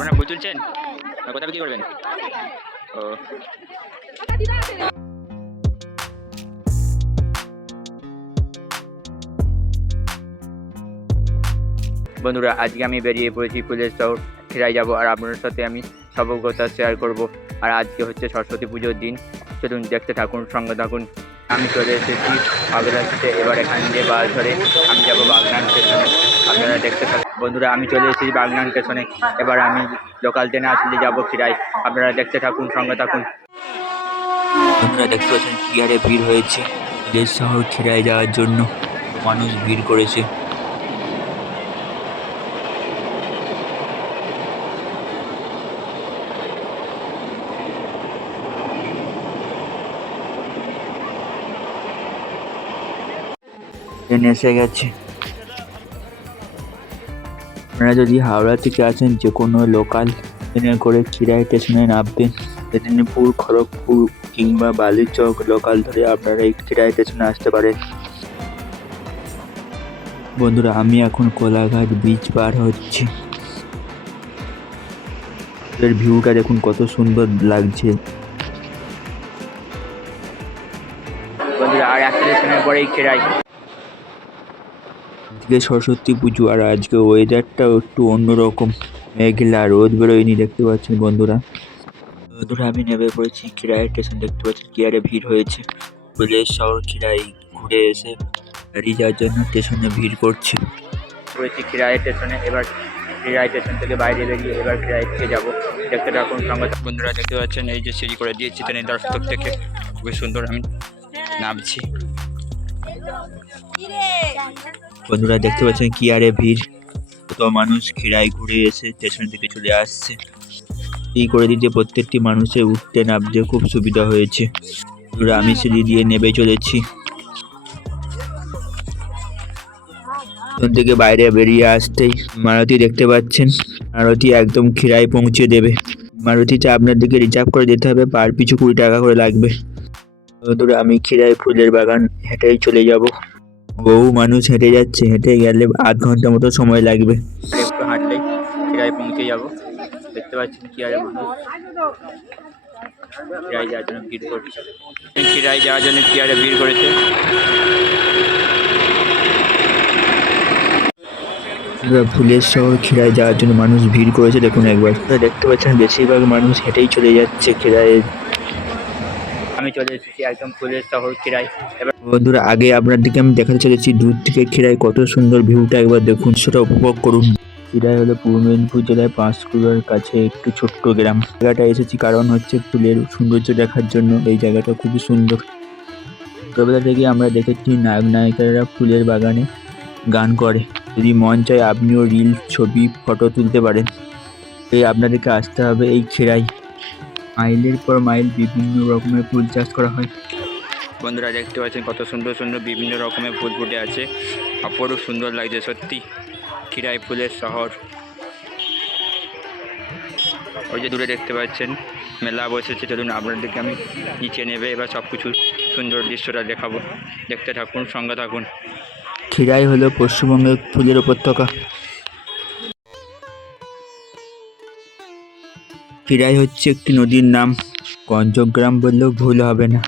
আপনারা ফুল তুলছেন? কোথায় বিক্রি করবেন? ও। বন্ধুরা, আজকে আমি বেরিয়ে পড়েছি ফুলের শহর ফেরাই যাব, আর আপনার সাথে আমি সব কথা শেয়ার করব। আর আজকে হচ্ছে সরস্বতী পুজোর দিন। চলুন দেখতে থাকুন, সঙ্গে থাকুন। আমি চলে এসেছি বাগনানতে এবার এখান দিয়ে বাস ধরে আমি যাব স্টেশনে। আপনারা দেখতে থাকুন। বন্ধুরা, আমি চলে এসেছি বাগনান স্টেশনে। এবার আমি লোকাল ট্রেনে আসলে যাব ফিরাই। আপনারা দেখতে থাকুন, সঙ্গে থাকুন। বন্ধুরা, দেখতে পাচ্ছেন কি হারে ভিড় হয়েছে। দেশ শহর খিরায় যাওয়ার জন্য মানুষ ভিড় করেছে। এসে গেছে। আপনারা যদি হাওড়া থেকে আসেন যে কোনো লোকাল ট্রেনে করে খিরাই স্টেশনে নামবেন মেদিনীপুর, খড়গপুর কিংবা বালিচক লোকাল ধরে আপনারা এই খিরাই স্টেশনে আসতে পারেন। বন্ধুরা, আমি এখন কোলাঘাট বিচ পার হচ্ছি। এর ভিউটা দেখুন কত সুন্দর লাগছে। বন্ধুরা, আর একটা স্টেশনের পরেই খিরাই। আজকে সরস্বতী পুজো আর আজকে ওয়েদারটাও একটু অন্যরকম। মেঘলা রোদ বেরোয়নি, দেখতে পাচ্ছেন বন্ধুরা। বন্ধুরা, আমি নেমে পড়েছি খিরাই স্টেশন, দেখতে পাচ্ছি কি আরে ভিড় হয়েছে। ফুলের শহর খিরাই ঘুরে এসে বেরিয়ে যাওয়ার জন্য স্টেশনে ভিড় করছে। পড়েছি খিরাই স্টেশনে, এবার খিরাই স্টেশন থেকে বাইরে বেরিয়ে এবার খিরাই থেকে যাব। দেখতে থাকুন সঙ্গে। বন্ধুরা, দেখতে পাচ্ছেন এই যে সিঁড়ি করে দিয়েছি ট্রেনের দর্শক থেকে খুবই সুন্দর আমি নামছি। বন্ধুরা দেখতে পাচ্ছেন কি আরে ভিড়। কত মানুষ খিরাই ঘুরে এসে স্টেশন থেকে চলে আসছে। এই করে দিতে প্রত্যেকটি মানুষের উঠতে নামতে খুব সুবিধা হয়েছে। বন্ধুরা, আমি সিঁড়ি দিয়ে নেমে চলেছি। থেকে বাইরে বেরিয়ে আসতেই মারুতি দেখতে পাচ্ছেন। মারুতি একদম খিরাই পৌঁছে দেবে। মারুতিটা আপনাদেরকে রিজার্ভ করে দিতে হবে, পার পিছু কুড়ি টাকা করে লাগবে। আমি খিরাই ফুলের বাগান হেঁটেই চলে যাব। বহু মানুষ হেঁটে যাচ্ছে হেঁটে গেলে আধ ঘণ্টা মতো সময় লাগবে। একটু হাঁটলেই খিরাই পৌঁছে যাব। দেখতে পাচ্ছেন কি আর যাওয়ার জন্য ভিড় করছে। যাওয়ার জন্য ভিড় ফুলের শহর খিরায় যাওয়ার জন্য মানুষ ভিড় করেছে দেখুন একবার। দেখতে পাচ্ছেন বেশিরভাগ মানুষ হেঁটেই চলে যাচ্ছে খিরায়ে আমি চলে এসেছি একদম ফুলের শহর খিরাই। এবার বন্ধুরা, আগে আপনাদেরকে আমি দেখাতে চলেছি দূর থেকে খিরাই কত সুন্দর ভিউটা একবার দেখুন, সেটা উপভোগ করুন। খিরাই হলো পূর্ব মেদিনীপুর জেলায় পাঁশকুড়ার কাছে একটু ছোট্ট গ্রাম। জায়গাটা এসেছি কারণ হচ্ছে ফুলের সৌন্দর্য দেখার জন্য, এই জায়গাটা খুবই সুন্দর। ছোটবেলা থেকে আমরা দেখেছি নায়ক নায়িকারা ফুলের বাগানে গান করে। যদি মন চায়, আপনিও রিল ছবি ফটো তুলতে পারেন। এই আপনাদেরকে আসতে হবে এই খেরাই। মাইলের পর মাইল বিভিন্ন রকমের ফুল চাষ করা হয়। বন্ধুরা দেখতে পাচ্ছেন কত সুন্দর সুন্দর বিভিন্ন রকমের ফুল ফুটে আছে। অপরূপ সুন্দর লাগছে সত্যি। খিরাই ফুলের শহর। ওই যে দূরে দেখতে পাচ্ছেন মেলা বসেছে। চলুন আপনাদেরকে আমি নিচে নেবে এবার সব কিছু সুন্দর দৃশ্যটা দেখাবো। দেখতে থাকুন সঙ্গে থাকুন। খিরাই হলো পশ্চিমবঙ্গের ফুলের উপত্যকা। খিরাই হচ্ছে একটি নদীর নাম। গঞ্জগ্রাম বললেও ভুল হবে না।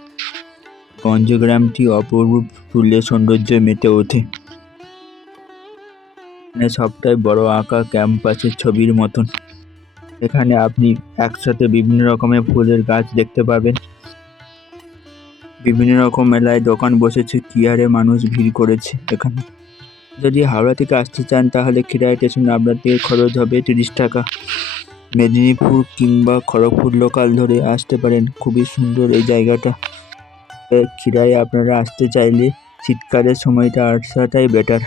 গঞ্জগ্রামটি অপূর্ব ফুলের সৌন্দর্য মেতে ওঠে। এখানে সবটাই বড় আঁকা ক্যাম্পাসের ছবির মতন। এখানে আপনি একসাথে বিভিন্ন রকমের ফুলের গাছ দেখতে পাবেন। বিভিন্ন রকম মেলায় দোকান বসেছে কি হারে মানুষ ভিড় করেছে এখানে। যদি হাওড়া থেকে আসতে চান তাহলে খিরাই স্টেশন আপনাদের খরচ হবে তিরিশ টাকা। মেদিনীপুর কিংবা খড়গপুর লোকাল ধরে আসতে পারেন। খুবই সুন্দর এই জায়গাটা। খিরাই আপনারা আসতে চাইলে শীতকালের সময়টা আসাটাই বেটার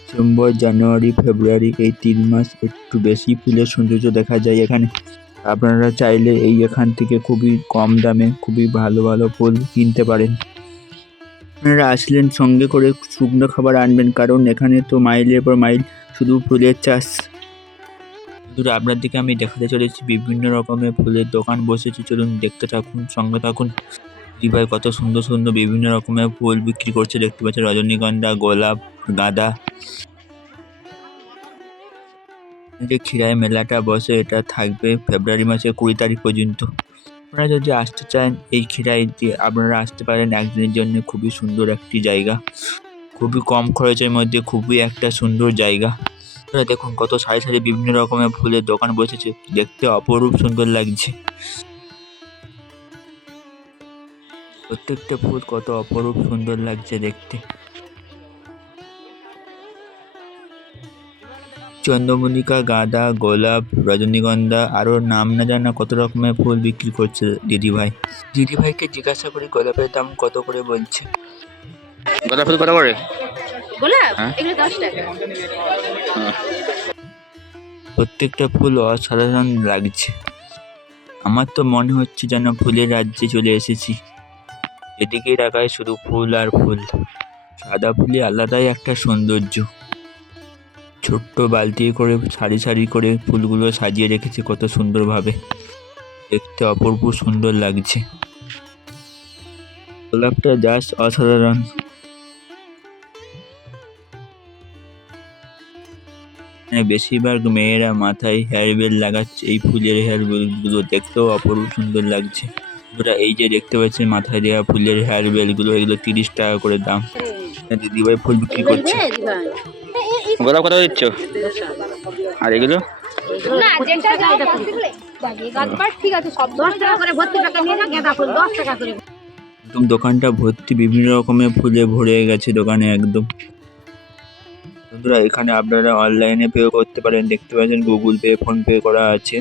ডিসেম্বর, জানুয়ারি, ফেব্রুয়ারি এই তিন মাস একটু বেশি ফুলের সৌন্দর্য দেখা যায় এখানে। আপনারা চাইলে এই এখান থেকে খুবই কম দামে খুবই ভালো ভালো ফুল কিনতে পারেন। আপনারা আসলেন সঙ্গে করে শুকনো খাবার আনবেন, কারণ এখানে তো মাইলের পর মাইল শুধু ফুলের চাষ। শুধু আপনার দিকে আমি দেখাতে চলেছি বিভিন্ন রকমের ফুলের দোকান বসেছে। চলুন দেখতে থাকুন, সঙ্গে থাকুন। ভাই কত সুন্দর সুন্দর বিভিন্ন রকমের ফুল বিক্রি করছে। দেখতে পাচ্ছেন রজনীগন্ধা, গোলাপ, গাঁদা। যে ক্ষীরাই মেলাটা বসে, এটা থাকবে ফেব্রুয়ারি মাসের কুড়ি তারিখ পর্যন্ত। আপনারা যদি আসতে চান এই ক্ষীরাইতে আপনারা আসতে পারেন একদিনের জন্য। খুবই সুন্দর একটি জায়গা। খুবই কম খরচের মধ্যে খুবই একটা সুন্দর জায়গা। দেখুন কত সারি সারি বিভিন্ন রকমের ফুলের দোকান বসেছে। দেখতে অপরূপ সুন্দর লাগছে। প্রত্যেকটা ফুল কত অপরূপ সুন্দর লাগছে দেখতে। চন্দ্রমল্লিকা, গাঁদা, গোলাপ, রজনীগন্ধা আরও নাম না জানা কত রকমের ফুল বিক্রি করছে দিদিভাই দিদিভাইকে জিজ্ঞাসা করি, গোলাপের দাম কত করে বলছে? গোলাপ ফুল কত করে? গোলাপ? হ্যাঁ? এগুলো দশ টাকা। প্রত্যেকটা ফুল অসাধারণ লাগছে। আমার তো মনে হচ্ছে যেন ফুলের রাজ্যে চলে এসেছি। এদিকে রাখায় শুধু ফুল আর ফুল। সাদা ফুলে আলাদাই একটা সৌন্দর্য। ছোট্ট বালতি করে সারি সারি করে ফুলগুলো সাজিয়ে রেখেছে কত সুন্দরভাবে। দেখতে অপূর্ব সুন্দর লাগছে। গোলাপটা জাস্ট অসাধারণ। বেশিরভাগ মেয়েরা মাথায় হেয়ার বেল লাগাচ্ছে। এই ফুলের হেয়ার বেলগুলো দেখতেও অপরূপ সুন্দর লাগছে। ওরা এই যে দেখতে পাচ্ছেন মাথায় দেওয়া ফুলের হেয়ার বেলগুলো এগুলো তিরিশ টাকা করে দাম। দিদিভাই ফুল বিক্রি করছে। গোলাপ কত দিচ্ছ? আর এগুলো? না যেটা গাছপাট ঠিক আছে সব দশ টাকা করে ভর্তি টাকা নিয়ে না গেঁদা ফুল দশ টাকা করে। একদম দোকানটা ভর্তি বিভিন্ন রকমের ফুলে ভরে গেছে দোকানে একদম। বন্ধুরা, এখানে আপনারা অনলাইনে পে করতে পারেন। দেখতে পাচ্ছেন গুগল পে ফোনপে করা আছে।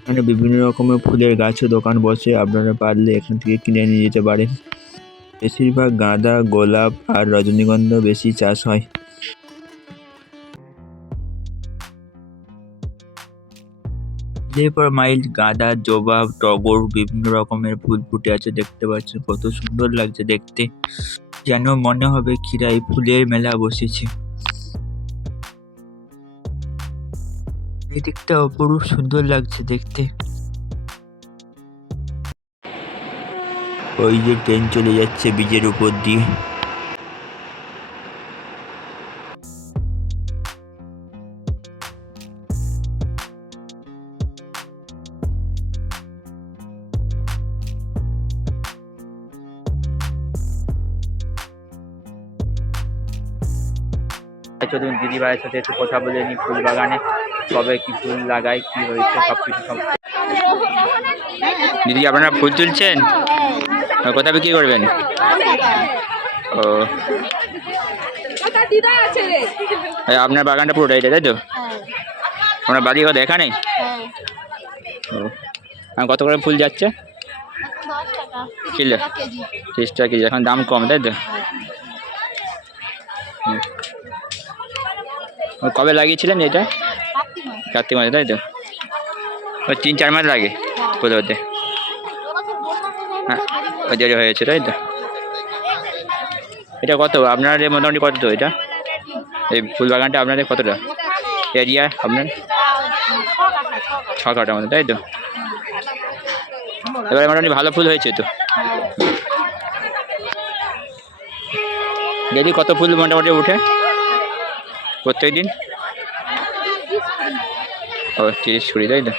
এখানে বিভিন্ন রকমের ফুলের গাছও দোকান বসে। আপনারা পারলে এখান থেকে কিনে নিয়ে যেতে পারেন। বেশিরভাগ গাঁদা, গোলাপ আর রজনীগন্ধা বেশি চাষ হয়। এরপর মাইল গাঁদা, জবা, টগর, বিভিন্ন রকমের ফুল ফুটে আছে। দেখতে পাচ্ছেন কত সুন্দর লাগছে দেখতে। যেন মনে হবে ক্ষীরাই ফুলের মেলা বসেছে। এই দিকটা অপরূপ সুন্দর লাগছে দেখতে। ওই যে ট্রেন চলে যাচ্ছে ব্রিজের উপর দিয়ে। চলুন দিদি ভাইয়ের সাথে একটু কথা বলে নি ফুল বাগানে কবে কি ফুল লাগাই কি হয়েছে সব কিছু সব দিদি, আপনারা ফুল তুলছেন? কোথায় বিক্রি করবেন? ও। আপনার বাগানটা পুরোটা তাই তো? আপনার বাড়ি কথা এখানে? ও। কত করে ফুল যাচ্ছে? কিলো? তিরিশ টাকা কেজি, এখন দাম কম, তাই তো। কবে লাগিয়েছিলেন এটা? কার্তিক মাসে, তাই তো? ওই তিন, চার মাস লাগে ফুল হতে। হ্যাঁ ওই হয়েছে, তাই তো? এটা কত? আপনার মোটামুটি কত তো এটা? এই ফুল বাগানটা আপনাদের কতটা? এরিয়া আপনার? ছ কাটার মতো, তাই তো? এবারে মোটামুটি ভালো ফুল হয়েছে তো? ডেলি কত ফুল মোটামুটি উঠে প্রত্যেক দিন ও তিরিশ কুড়ি তাই তো?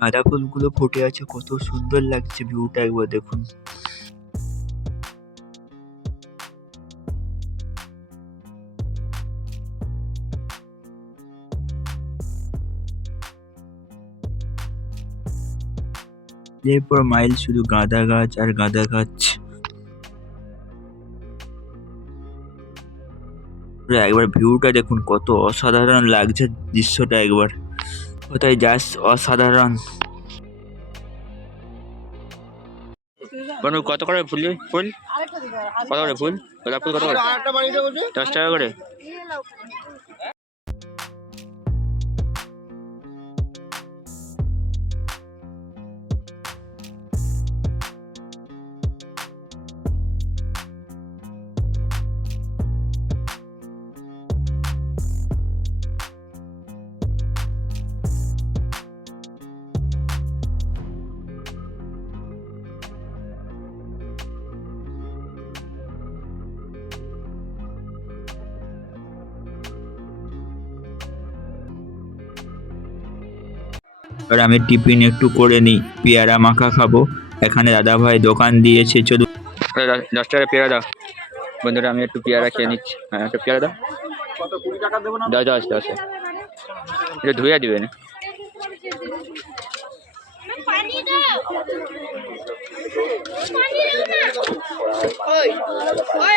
গাঁদা ফুলগুলো ফুটে আছে, কত সুন্দর লাগছে ভিউটা একবার দেখুন। এরপর মাইল শুধু গাঁদা গাছ আর গাঁদা গাছ। একবার ভিউটা দেখুন, কত অসাধারণ লাগছে দৃশ্যটা একবার। কোথায় যাস, অসাধারণ। কত করে ফুল? ফুল? কত করে ফুল? গোলাপ ফুল কত করে? দশ টাকা করে? এবার আমি টিফিন একটু করে নিই। পেয়ারা মাখা খাব। এখানে দাদা ভাই দোকান দিয়েছে। চলুন। দশ টাকা পেয়ারা দাও। বন্ধুরা আমি একটু পেয়ারা খেয়ে নিচ্ছি। হ্যাঁ একটা পেয়ারা দাও। দাও দশ দশ এটা ধুয়ে দিবে না? পানি দাও। পানি দাও না ওই ওই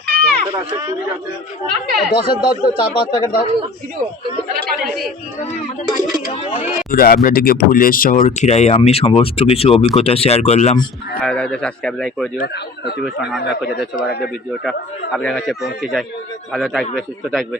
দশের তো চার পাঁচ প্যাকেট দাও। আপনাদেরকে ফুলের শহর খিরাই আমি সমস্ত কিছু অভিজ্ঞতা শেয়ার করলাম। সাবস্ক্রাইব লাইক করে দিও। নোটিফিকেশন সম্মান রাখো যাতে সবার আগে ভিডিওটা আপনার কাছে পৌঁছে যায়। ভালো থাকবে সুস্থ থাকবে।